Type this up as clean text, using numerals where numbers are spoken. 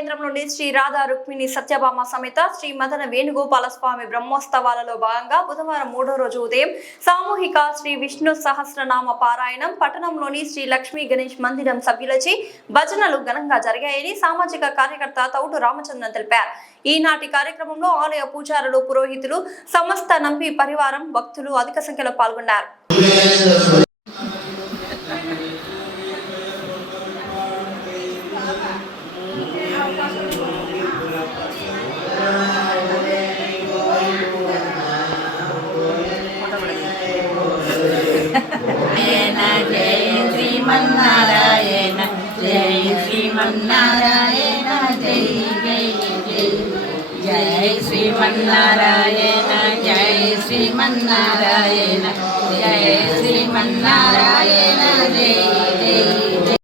కేంద్రంలోని శ్రీ రాధా రుక్మిణి సత్యభామ సమేత శ్రీ మదన వేణుగోపాల స్వామి బ్రహ్మోత్సవాలలో భాగంగా బుధవారం 3వ రోజు ఉదయం సామూహిక శ్రీ విష్ణు సహస్రనామ పారాయణం పట్టణంలోని శ్రీ లక్ష్మీ గణేష్ మందిరం సభ్యులచే భజనలు ఘనంగా జరిగాయని సామాజిక కార్యకర్త తౌటు రామచంద్రన్ తెలిపారు. ఈనాటి కార్యక్రమంలో ఆలయ పూజారులు, పురోహితులు, సమస్త నంపి పరివారం, భక్తులు అధిక సంఖ్యలో పాల్గొన్నారు. श्रीमन्नारायण जय श्रीमन्नारायण जय जय जय जय श्रीमन्नारायण जय श्रीमन्नारायण जय श्रीमन्नारायण जय जय।